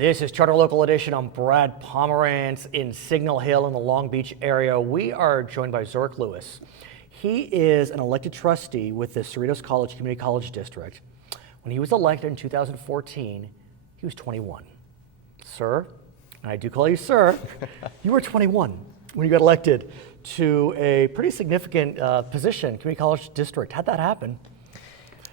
This is Charter Local Edition. I'm Brad Pomerance in Signal Hill in the Long Beach area. We are joined by Zurich Lewis. He is an elected trustee with the Cerritos Community College District. When he was elected in 2014, he was 21. Sir, and I do call you sir, you were 21 when you got elected to a pretty significant position, Community College District. How'd that happen?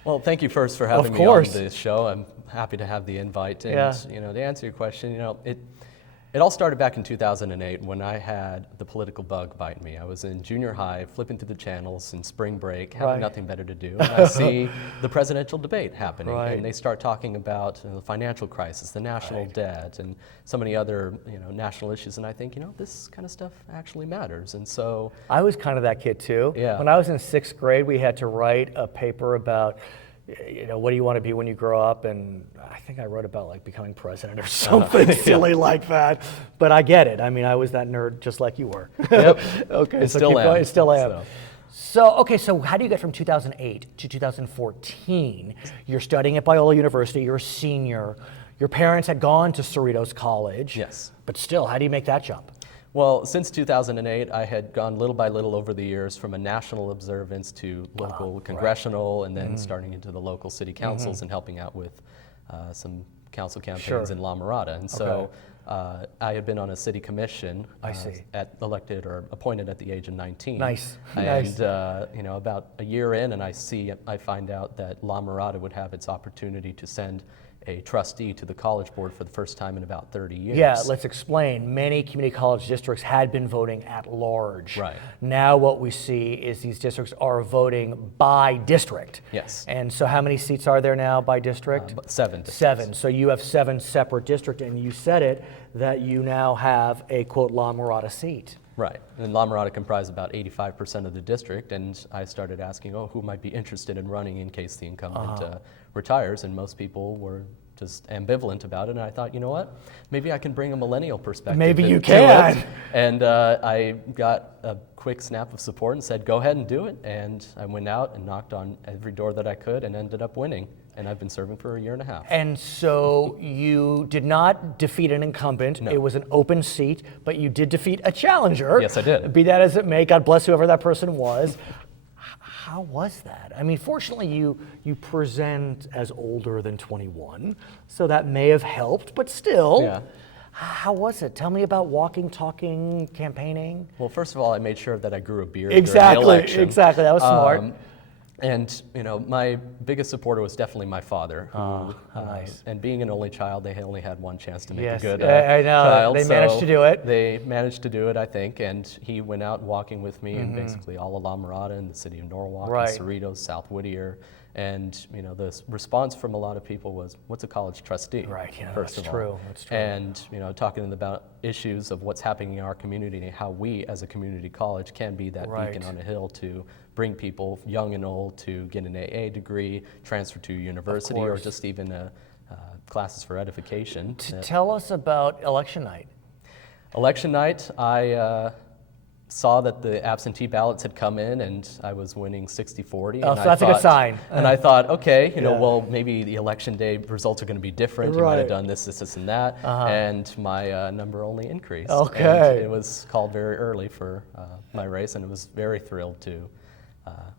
Well, thank you first for having me on this show. I'm happy to have the invite. And to answer your question, it all started back in 2008 when I had the political bug bite me. I was in junior high, flipping through the channels in spring break, having nothing better to do, and I see the presidential debate happening, and they start talking about the financial crisis, the national debt, and so many other national issues, and I think, this kind of stuff actually matters, and so... I was kind of that kid too. Yeah. When I was in 6th grade, we had to write a paper about what do you want to be when you grow up? And I think I wrote about becoming president or something silly like that. But I get it. I mean, I was that nerd just like you were. Yep. Okay. Still am. Still am. So how do you get from 2008 to 2014? You're studying at Biola University. You're a senior. Your parents had gone to Cerritos College. Yes. But still, how do you make that jump? Well, since 2008, I had gone little by little over the years from a national observance to local congressional, and then starting into the local city councils and helping out with some council campaigns in La Mirada. And so I had been on a city commission, elected or appointed at the age of 19. Nice. And about a year in, and I find out that La Mirada would have its opportunity to send a trustee to the college board for the first time in about 30 years. Yeah, let's explain. Many community college districts had been voting at large. Right. Now what we see is these districts are voting by district. Yes. And so how many seats are there now by district? 7 districts. 7. So you have 7 separate districts, and you said it, that you now have a, quote, La Mirada seat. Right, and La Mirada comprised about 85% of the district, and I started asking, who might be interested in running in case the incumbent retires, and most people were just ambivalent about it, and I thought, you know what, maybe I can bring a millennial perspective. Maybe you can. And I got a quick snap of support and said, go ahead and do it, and I went out and knocked on every door that I could and ended up winning. And I've been serving for a year and a half. And so you did not defeat an incumbent. No. It was an open seat, but you did defeat a challenger. Yes, I did. Be that as it may, God bless whoever that person was. How was that? I mean, fortunately, you present as older than 21, so that may have helped, but still. Yeah. How was it? Tell me about walking, talking, campaigning. Well, first of all, I made sure that I grew a beard during the election. Exactly, that was smart. And my biggest supporter was definitely my father. Who, nice. And being an only child, they only had one chance to make a good I know. child. They managed to do it. They managed to do it, I think. And he went out walking with me in basically all of La Mirada and the city of Norwalk, and Cerritos, South Whittier. And the response from a lot of people was, "What's a college trustee?" Right. Yeah, first of all. That's true. And talking about issues of what's happening in our community and how we, as a community college, can be that beacon on a hill to bring people, young and old, to get an AA degree, transfer to university, or just even classes for edification. Tell us about election night. Election night, I saw that the absentee ballots had come in, and I was winning 60-40. Oh, so that's a good sign. And I thought, okay, well, maybe the election day results are going to be different. You might have done this, and that. And my number only increased. Okay. And it was called very early for my race, and I was very thrilled to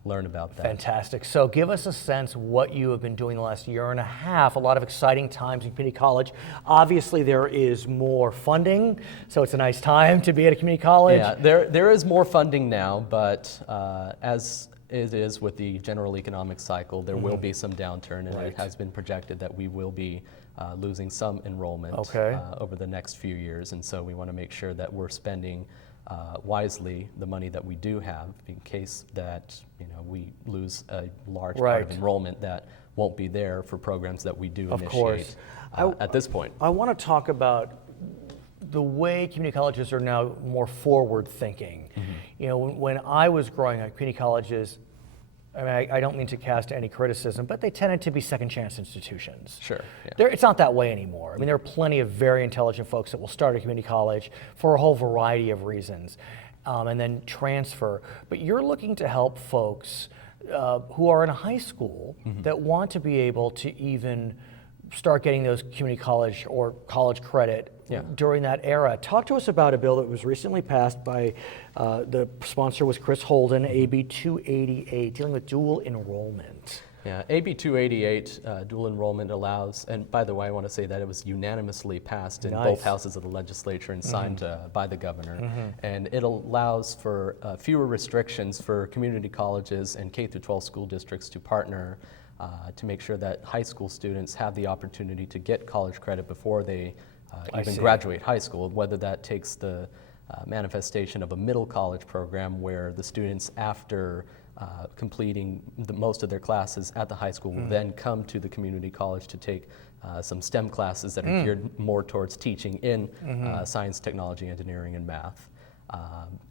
learn about that. Fantastic. So give us a sense what you have been doing the last year and a half. A lot of exciting times in community college. Obviously, there is more funding, so it's a nice time to be at a community college. Yeah, there is more funding now, but as it is with the general economic cycle, there will be some downturn, and it has been projected that we will be losing some enrollment over the next few years, and so we want to make sure that we're spending wisely the money that we do have, in case that we lose a large part of enrollment that won't be there for programs that we do initiate at this point. I want to talk about the way community colleges are now more forward thinking. When I was growing up, community colleges, I mean, I don't mean to cast any criticism, but they tended to be second chance institutions. Sure. Yeah. It's not that way anymore. I mean, there are plenty of very intelligent folks that will start a community college for a whole variety of reasons and then transfer. But you're looking to help folks who are in high school that want to be able to even start getting those community college or college credit during that era. Talk to us about a bill that was recently passed by, the sponsor was Chris Holden, AB 288, dealing with dual enrollment. Yeah, AB 288, dual enrollment allows, and by the way, I want to say that it was unanimously passed in both houses of the legislature and signed by the governor. And it allows for fewer restrictions for community colleges and K-12 school districts to partner to make sure that high school students have the opportunity to get college credit before they even graduate high school, whether that takes the manifestation of a middle college program where the students, after completing most of their classes at the high school, will then come to the community college to take some STEM classes that are geared more towards teaching in science, technology, engineering, and math.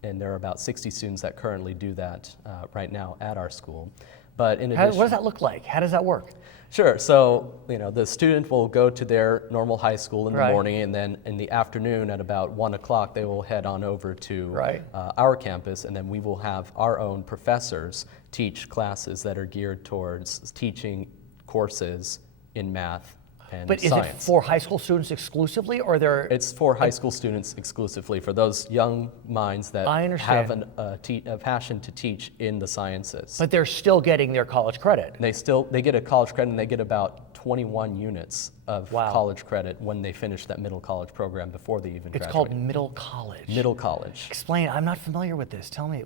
And there are about 60 students that currently do that right now at our school. But in addition, what does that look like? How does that work? Sure. So, the student will go to their normal high school in the morning, and then in the afternoon at about 1 o'clock, they will head on over to our campus, and then we will have our own professors teach classes that are geared towards teaching courses in math and but science. Is it for high school students exclusively, or It's for high school students exclusively, for those young minds that have a passion to teach in the sciences. But they're still getting their college credit. They get a college credit, and they get about 21 units of college credit when they finish that middle college program before they even graduate. It's called middle college. Middle college. Explain. I'm not familiar with this. Tell me.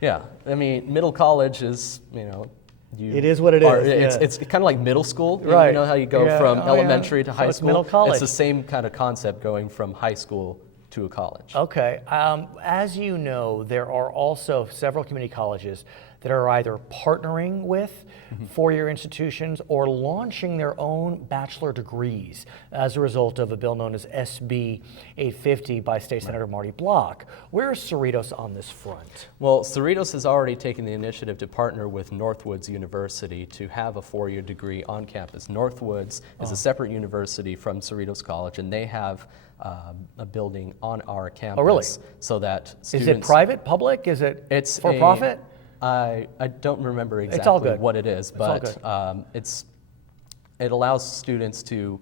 Yeah, middle college is, it is what it is. It's kind of like middle school. Right. You know how you go from elementary to high it's school? Middle college. It's the same kind of concept going from high school to a college. Okay. As you know, there are also several community colleges that are either partnering with four-year institutions or launching their own bachelor degrees as a result of a bill known as SB 850 by State Senator Marty Block. Where is Cerritos on this front? Well, Cerritos has already taken the initiative to partner with Northwoods University to have a four-year degree on campus. Northwoods is a separate university from Cerritos College, and they have a building on our campus. Oh, really? So that students... Is it private, public? Is it for profit? I don't remember exactly what it is, but it allows students to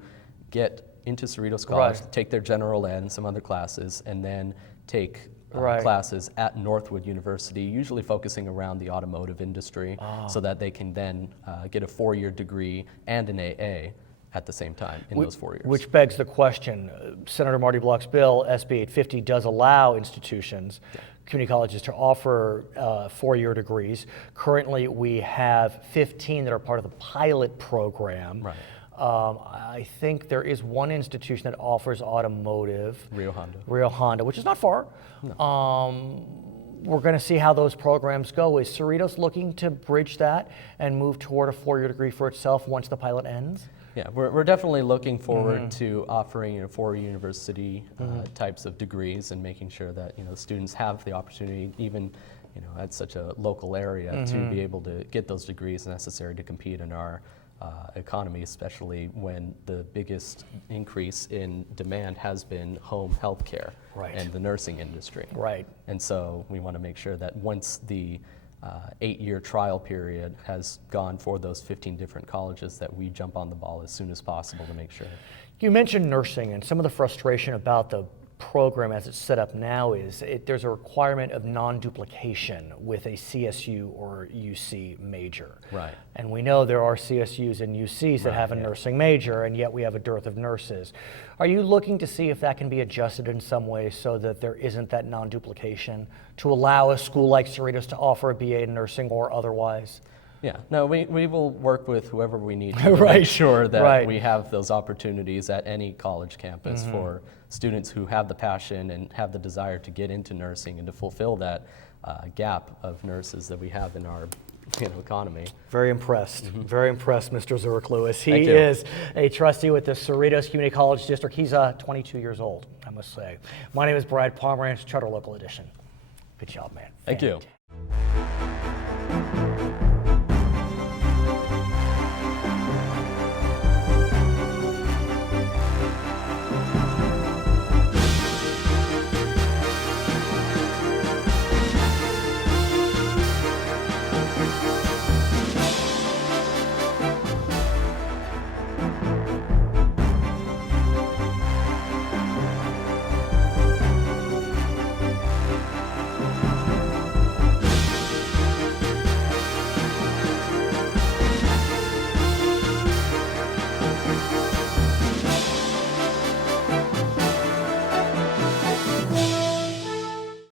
get into Cerritos College, take their general ed and some other classes, and then take classes at Northwood University, usually focusing around the automotive industry, so that they can then get a four-year degree and an AA at the same time in those 4 years. Which begs the question, Senator Marty Block's bill, SB 850, does allow institutions, community colleges, to offer four-year degrees. Currently, we have 15 that are part of the pilot program. Right. I think there is one institution that offers automotive. Rio Honda, which is not far. No. We're going to see how those programs go. Is Cerritos looking to bridge that and move toward a four-year degree for itself once the pilot ends? Yeah, we're definitely looking forward to offering four university types of degrees and making sure that students have the opportunity, even at such a local area, to be able to get those degrees necessary to compete in our economy, especially when the biggest increase in demand has been home health care and the nursing industry. Right. And so we want to make sure that once the 8-year trial period has gone for those 15 different colleges, that we jump on the ball as soon as possible to make sure. You mentioned nursing, and some of the frustration about the program as it's set up now is there's a requirement of non-duplication with a CSU or UC major. Right. And we know there are CSUs and UCs that have a nursing major, and yet we have a dearth of nurses. Are you looking to see if that can be adjusted in some way so that there isn't that non-duplication to allow a school like Cerritos to offer a BA in nursing or otherwise? Yeah, no, we will work with whoever we need to make sure that we have those opportunities at any college campus for students who have the passion and have the desire to get into nursing and to fulfill that gap of nurses that we have in our economy. Very impressed. Very impressed, Mr. Zurich Lewis. He is a trustee with the Cerritos Community College District. He's 22 years old, I must say. My name is Brad Pomerance, Charter Local Edition. Good job, man. Thank you.